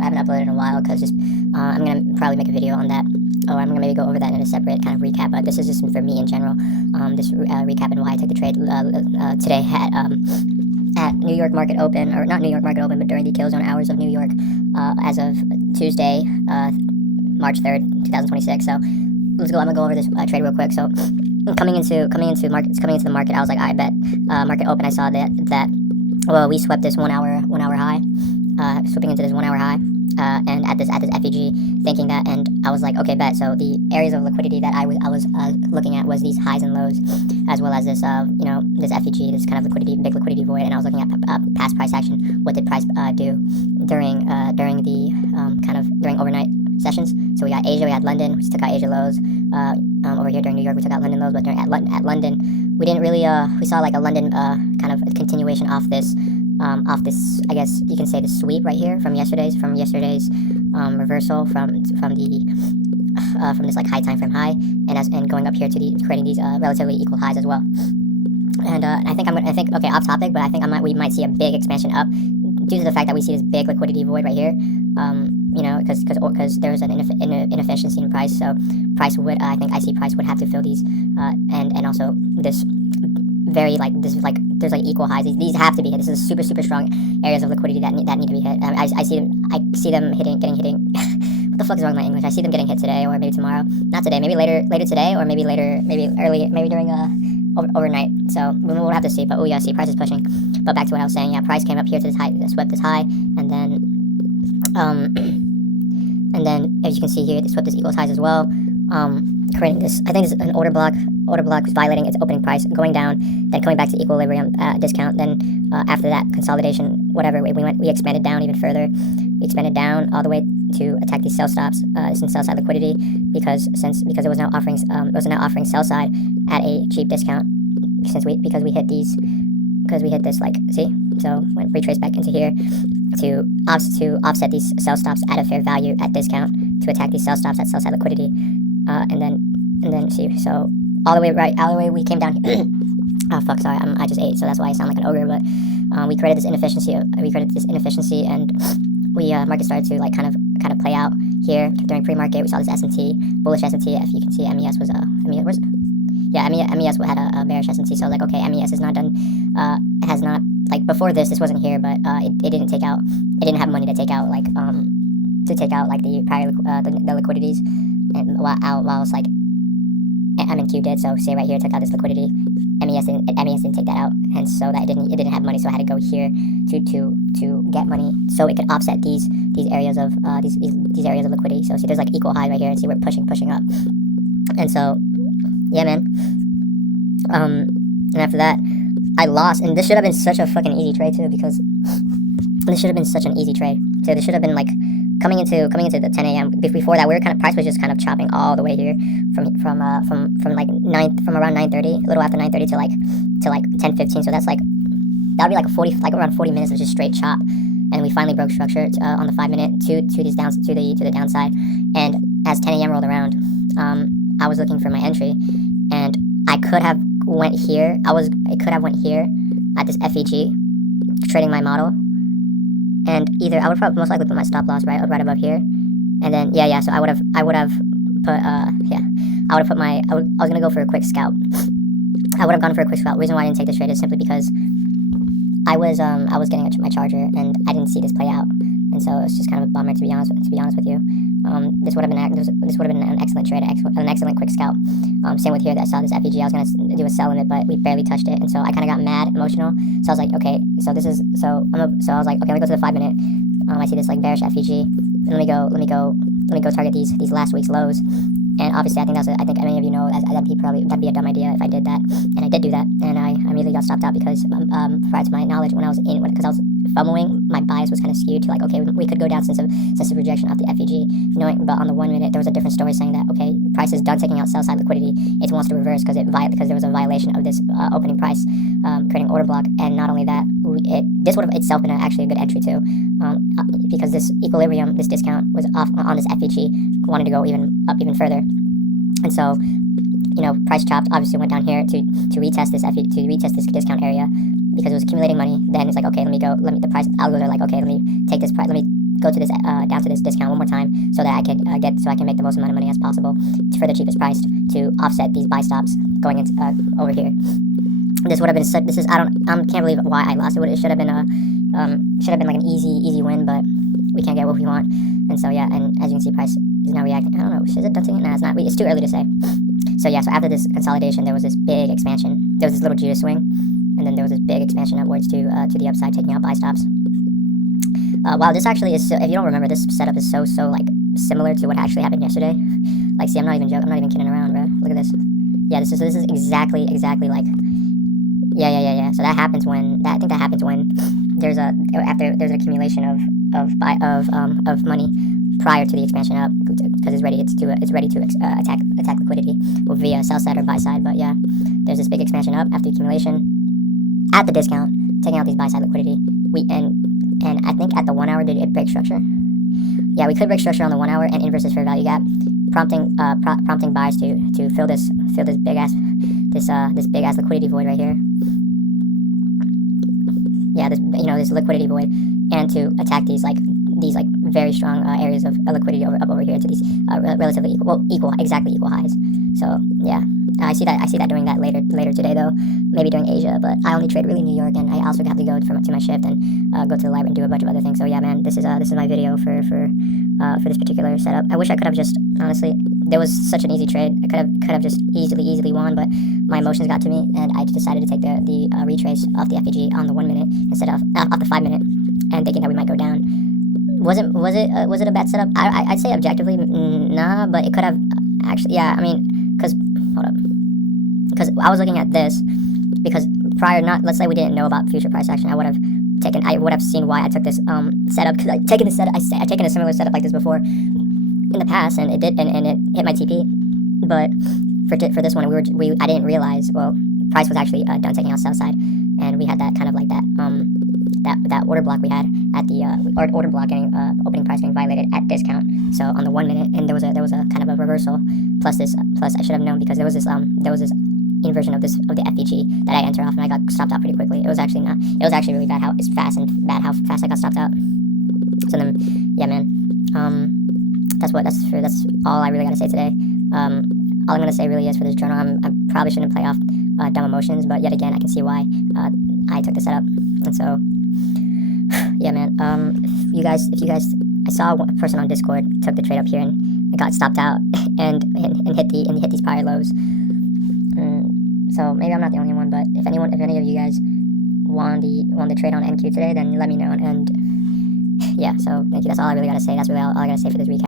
I haven't uploaded in a while because just I'm gonna probably make a video on that. Or I'm gonna maybe go over that in a separate kind of recap. But this is just for me in general. This recap and why I took the trade today at New York Market Open, or not New York Market Open, but during the kill zone hours of New York, as of Tuesday, March 3rd, 2026. So let's go. I'm gonna go over this trade real quick. So coming into the market, I was like, I bet market open. I saw that well, we swept this one hour high, sweeping into this 1 hour high, and at this FEG, thinking that, and I was like, okay, bet. So the areas of liquidity that I was looking at was these highs and lows, as well as this this FEG, this kind of big liquidity void, and I was looking at past price action. What did price do during overnight sessions? So we got Asia, we had London, we took out Asia lows. Over here during New York, we took out London lows, but at London, we didn't really. We saw like a London kind of a continuation off this. I guess you can say the sweep right here from yesterday's reversal from this like high time frame high, and going up here to creating these relatively equal highs as well. And I think okay, off topic, but I think we might see a big expansion up due to the fact that we see this big liquidity void right here. Because there's an inefficiency in price, so price would I see price would have to fill these, and also this very there's like equal highs. These have to be hit. This is super strong areas of liquidity that need to be hit. I see them hitting. What the fuck is wrong with my English? I see them getting hit today, or maybe tomorrow. Not today. Maybe later today, or maybe during overnight. So we'll have to see. But see, price is pushing. But back to what I was saying. Yeah, price came up here to this high, swept this high, and then as you can see here, it swept this equals highs as well, creating this. I think it's an order block. Order block was violating its opening price, going down, then coming back to equilibrium discount. Then after that consolidation, whatever, we expanded down even further. We expanded down all the way to attack these sell stops, some sell side liquidity, because it was now offering sell side at a cheap discount, because we hit this, like, see, so went retrace back into here to offset these sell stops at a fair value at discount to attack these sell stops at sell side liquidity, and then see, so all the way we came down here. Oh fuck, sorry, I just ate, so that's why I sound like an ogre. But we created this inefficiency, and market started to like kind of play out here during pre-market. We saw this S&T, bullish S&T. If you can see, MES MES had a bearish S&T. So like, okay, MES is not done. Has not, like, before this wasn't here, but it didn't have money to take out like the prior the liquidities, and while it's like MNQ did. So say right here, took out this liquidity. MES didn't take that out, and so that it didn't have money. So I had to go here to get money, so it could offset these areas of these areas of liquidity. So see, there's like equal high right here, and see we're pushing up, and so yeah, man. And after that, I lost, and this should have been such a fucking easy trade too, because this should have been such an easy trade. So this should have been like coming into the 10 a.m. Before that, price was just kind of chopping all the way here from around 9:30, a little after 9:30 to like 10:15. So that's like, that would be around 40 minutes of just straight chop, and we finally broke structure on the 5 minute to the downside. And as 10 a.m. rolled around, I was looking for my entry, and I could have went here. I could have went here at this FEG, trading my model. And either I would probably most likely put my stop loss right above here, and then so I would have put I was gonna go for a quick scalp. I would have gone for a quick scalp. The reason why I didn't take this trade is simply because I was getting my charger, and I didn't see this play out, and so it's just kind of a bummer, to be honest with you. This would have been an excellent trade, an excellent quick scalp. Same with here, that I saw this FEG. I was gonna do a sell in it, but we barely touched it, and so I kind of got mad, emotional. So I was like, okay, so I was like, okay, let me go to the 5 minute. I see this like bearish FEG, and let me go target these last week's lows. And obviously, I think many of you know that'd be a dumb idea if I did that, and I did do that, and I immediately got stopped out because prior to my knowledge, because I was FOMOing, my bias was kind of skewed to like, okay, we could go down since the rejection off the FEG, but on the 1 minute there was a different story saying that, okay, price is done taking out sell side liquidity, it wants to reverse because there was a violation of this opening price, creating order block. And not only that, this would have itself been actually a good entry too, because this equilibrium, this discount was off on this FEG, wanted to go even further, and so price chopped, obviously went down here to retest this discount area, because it was accumulating money. Then it's like, okay, the price algos are like, okay, let me take this price, let me go to this down to this discount one more time so that I can I can make the most amount of money as possible for the cheapest price to offset these buy stops going into over here. This would have been such. This is I can't believe why I lost it. It should have been like an easy win, but we can't get what we want. And so yeah, and as you can see, price is now reacting. I don't know. Is it done? No, it's not. It's too early to say. So yeah, so after this consolidation, there was this big expansion. There was this little Judas swing, and then there was this big expansion upwards to the upside, taking out buy stops. Wow, this actually is. If you don't remember, this setup is so like similar to what actually happened yesterday. Like, see, I'm not even joking. I'm not even kidding around, bro. Look at this. Yeah, this is exactly like. Yeah. So that happens when I think that happens when there's an accumulation of money prior to the expansion up, because it's ready to attack liquidity via sell side or buy side. But yeah, there's this big expansion up after accumulation at the discount, taking out these buy side liquidity. And I think at the 1 hour, did it break structure? Yeah, we could break structure on the 1 hour and inverse this fair value gap, prompting buyers to fill this big ass liquidity void right here. Yeah, this liquidity void, and to attack these very strong areas of liquidity up over here to these relatively exactly equal highs. So yeah, I see that doing that later today, though, maybe during Asia. But I only trade really New York, and I also have to go to my shift and go to the library and do a bunch of other things. So yeah, man, this is my video for this particular setup. I wish I could have just, honestly, there was such an easy trade. I could have just easily won, but my emotions got to me, and I decided to take the retrace off the FVG on the 1 minute instead of off the 5 minute, and thinking that we might go down. Was it a bad setup? I'd say objectively, nah, but it could have actually. Yeah, I mean, because I was looking at this, because let's say we didn't know about future price action, I would have seen why I took this setup, because I've taken a similar setup like this before in the past, and it hit my TP. But for this one, I didn't realize, well, price was actually done taking out sell side, and we had that kind of like that order block we had at the order block getting opening price being violated at discount. So on the 1 minute, and there was a kind of a reversal. Plus I should have known, because there was this inversion of the FVG that I enter off, and I got stopped out pretty quickly. It was actually really bad how fast I got stopped out. So then, yeah, man, that's all I really gotta say today. All I'm gonna say really is, for this journal, I probably shouldn't play off dumb emotions, but yet again, I can see why I took the setup. And so yeah, man, if you guys, I saw a person on Discord took the trade up here and got stopped out and hit these prior lows. So maybe I'm not the only one, but if any of you guys won the trade on NQ today, then let me know. And yeah, so thank you. That's all I really gotta say. That's really all I gotta say for this recap.